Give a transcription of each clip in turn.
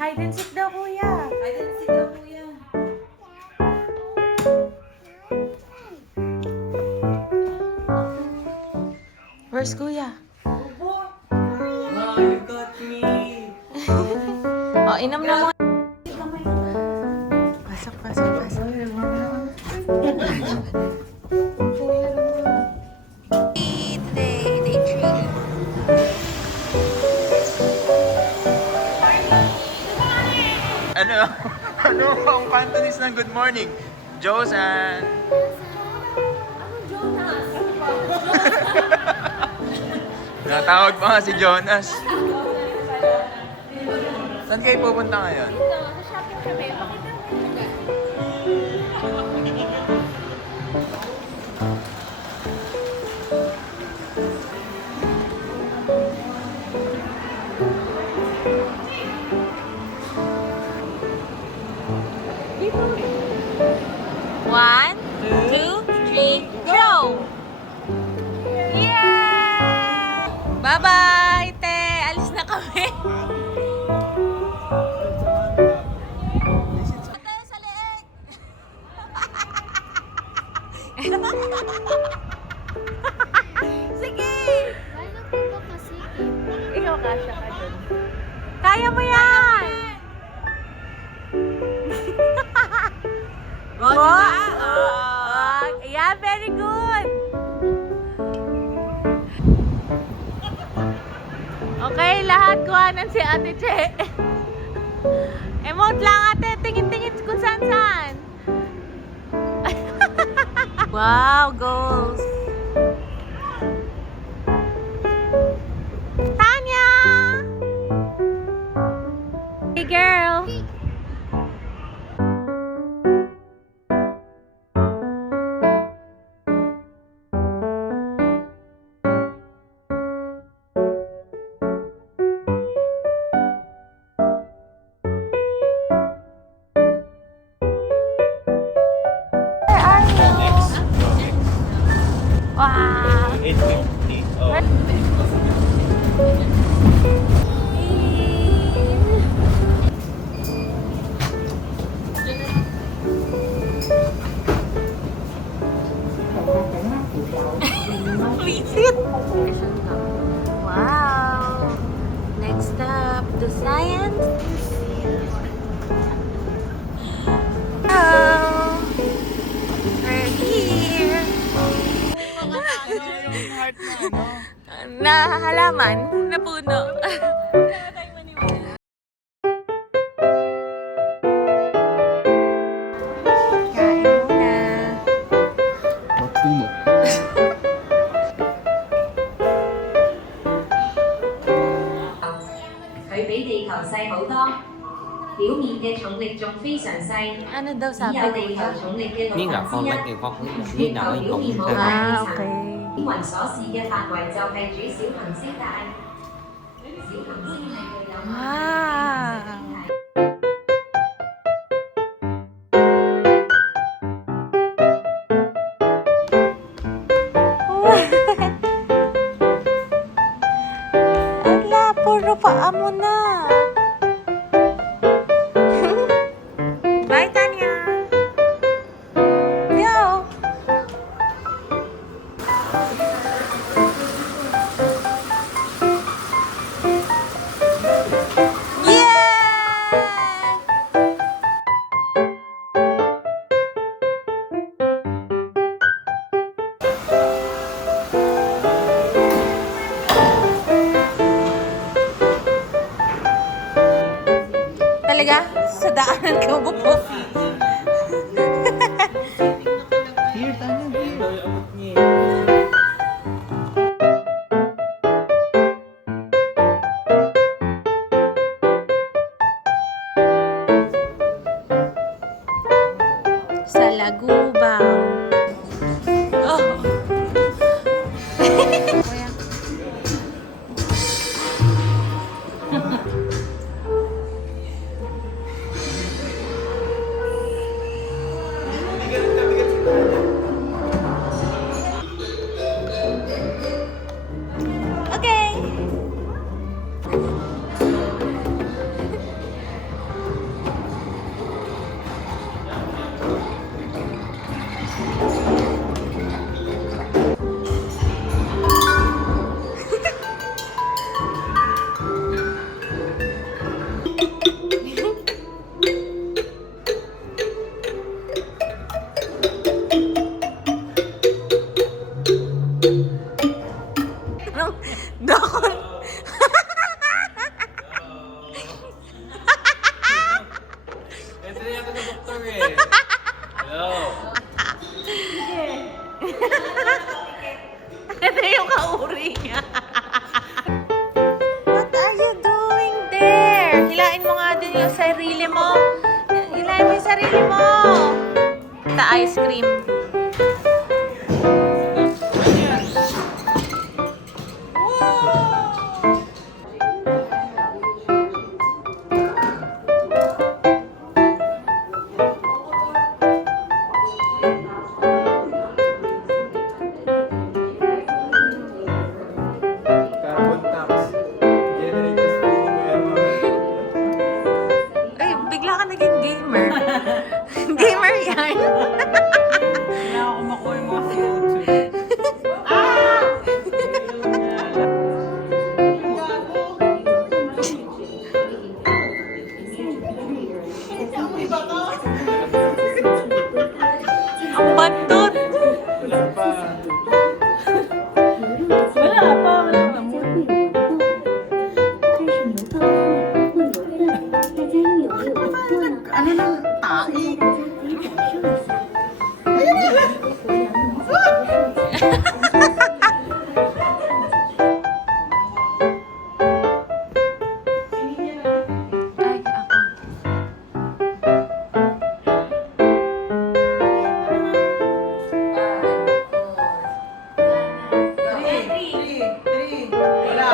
Hide and seek daw, kuya. Hide and seek daw, kuya. Where's kuya? Wow, you got me! Oh, inom na mo. Pasok, pasok, pasok. Today, day 3. Ano? Ano ang Cantonese ng good morning? Josan! Natawag pa nga si Jonas. Saan kayo pupunta ngayon? One, two, three, go! Yeah! Bye-bye, te! Alis na kami. Tayo sa leeg! Sige! Ikaw kasya ka dun. Kaya mo yan! Yeah, very good. Okay, lahat kuhanan si Ate Che. Emote lang, ate. Tingin-tingin kung saan-saan. Wow, goals. Tanya! Hey, girl. Wow! 8:50. Oh. Visit! Wow! Next up, the science. Hello! We're here! Yung heart na ano? Na halaman, na puno. Kain muna. Magpuno. 佢比地球細好多，表面嘅重力仲非常細， Ano daw 只 sabi 有地 kuya? 球重力嘅六 Biết là 分 con 之一。 bác kêu con hướng 月 biết 球 nào 表 cũng 面冇 không 大 Ah, 氣層， okay. 天雲所視嘅範圍就係主小行星帶。小行星係具有 Wow! Ala, puro paa mo na. Bye, Tanya. Yo. Yeah! Talaga? Sa daanan ka mo po? Here, Tanya, here. Sa Lagubang. Oh. Okay. picture eh. Hello. Ito yung kauri niya. What are you doing there? Hilain mo nga din yung sarili mo. Hilain mo yung sarili mo. Sa ice cream. Carbon tax. Generators feeling mo yan, ma'am. Ay, bigla ka naging gamer. Gamer yan. Kailangan ko makuha yung mga CO2. Ang bandot. Wala pa. Ano nang tae? Ay, ako. Three. Wala.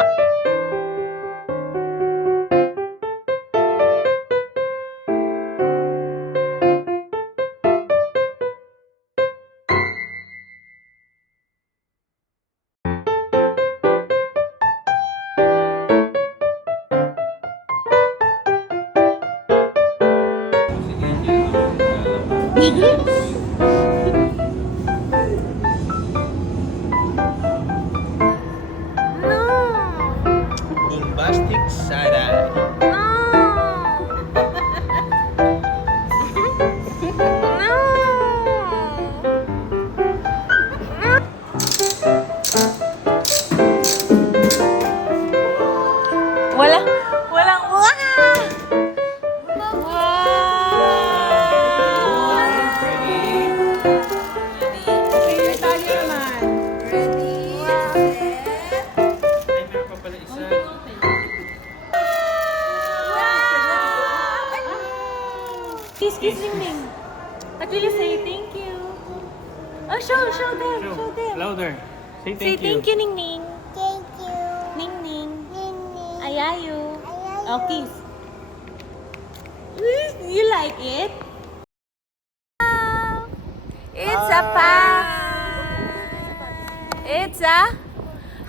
No. Bombastic side-eye. No. Walang, wow! Ay, tayo naman. Ay, meron pa pala isa. Kiss, Ning Ning. At will you say thank you? Oh, show them. Louder. Say Say thank you, Ning Ning. Thank you. Ning Ning. Nini. Ayayo. Ayayo. Oh, kiss. You like it? It's a pie. It's a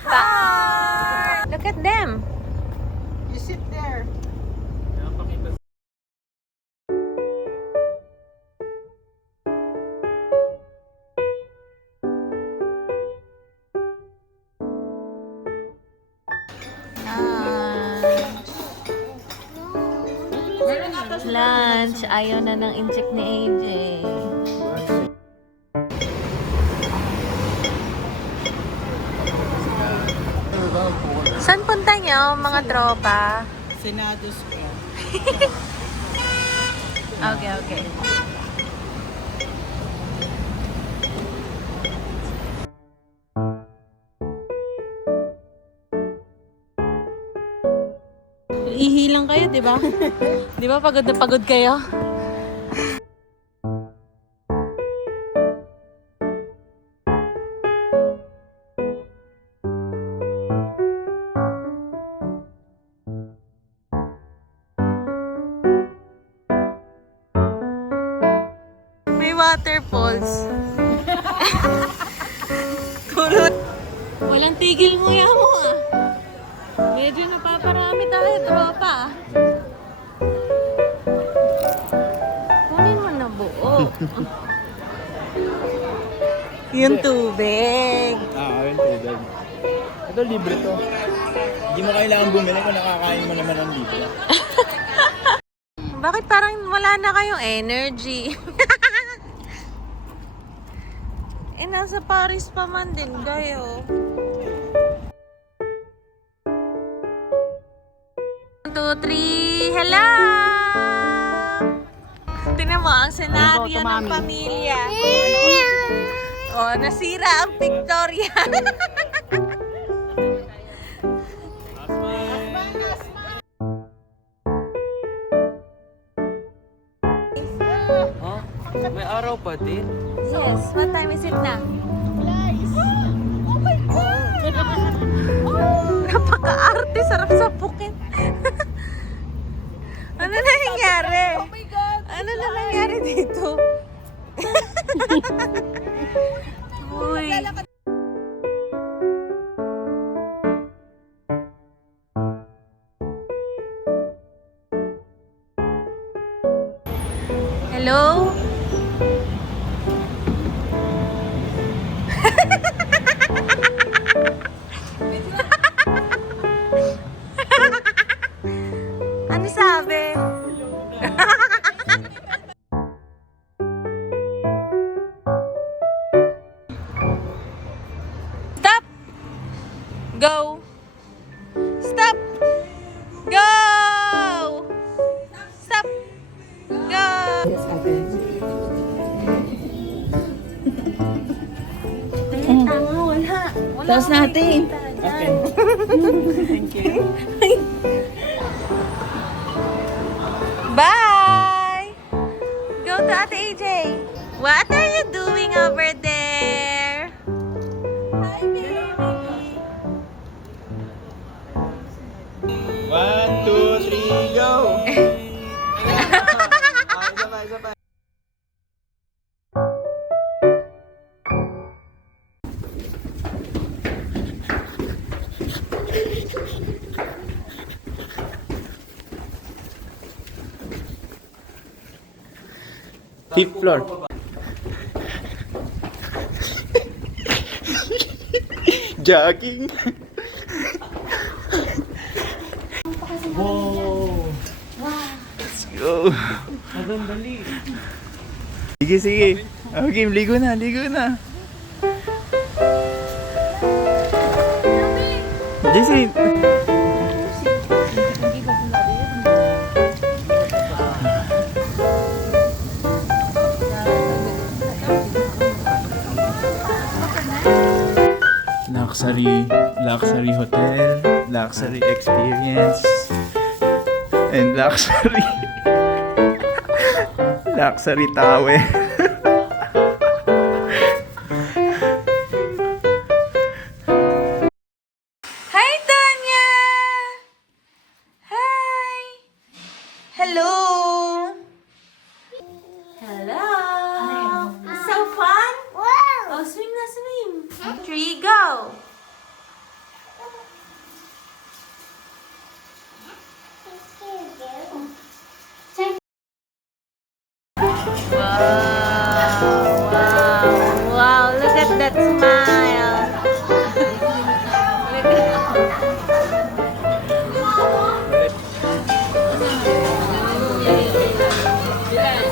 pie. Look at them. You sit there. Lunch. Ayaw na ng incheck ni AJ. Saan punta niyo, mga tropa? Senado Square. Okay. Ihilang kayo, di ba? Di ba pagod na pagod kayo? May waterfalls. Tulot. Walang tigil nguya mo ah. Medyo napaparami tayo, tropa. Kunin mo na buo. Yung tubig. Yung tubig. Ito, libre to. Hindi mo kailangan bumili kung nakakain mo naman ang libre. Bakit parang wala na kayong energy? Nasa Paris pa man din kayo. 1, 2, 3, hello! Tingnan mo, ang senaryo ng pamilya. Oh, nasira ang Victoria. Oh, may araw pa din. Yes, what time is it na? Napaka-arte, sarap sa pukin. Ano na nangyari? Oh my God! Ano na nangyari dito? Uy. Hello? Ano sabi? Stop! Go! Stop! Go! Stop! Go! Tama, wala. Tapos natin. Okay. Bye! Go to Ate AJ. What are you doing over there? Hi, baby. 1, 2, 3, go! Isa pa. Fifth floor. Jogging. Wow. Let's go. Madandali. Sige, sige. Okay, ligo na, ligo na. Jason. Luxury hotel, luxury experience, and luxury tower. Hi, Tanya! Hi! Hello! Hello! So fun? Oh, swim na, swim! 3, go! Wow, look at that smile.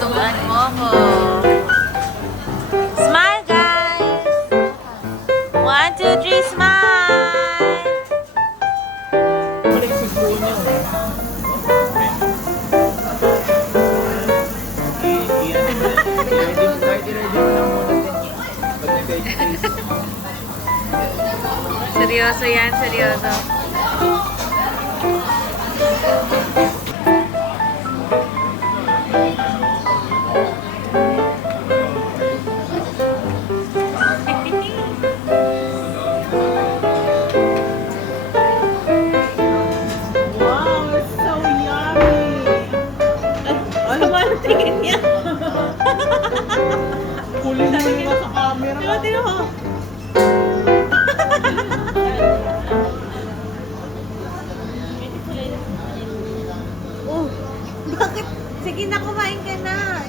Tutuan mo ko. Smile, guys. 1, 2, 3, smile. Seryoso yan, seryoso. Wow, it's so yummy. Ano ba ang tingin niya? Huli na rin sa camera. Tingnan mo. Oh, bakit? Sige na, kumain ka na.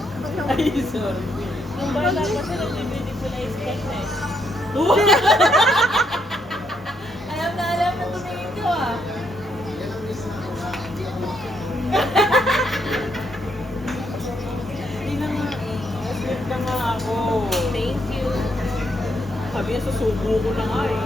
Ay, sorry. Nung bala pa siya, nag-beautiful-ize ka na eh. Alam na tumingin ko ah. Hindi na nga eh. Sleep na nga ako. Thank you. Sabi niya, susubo ko na nga eh.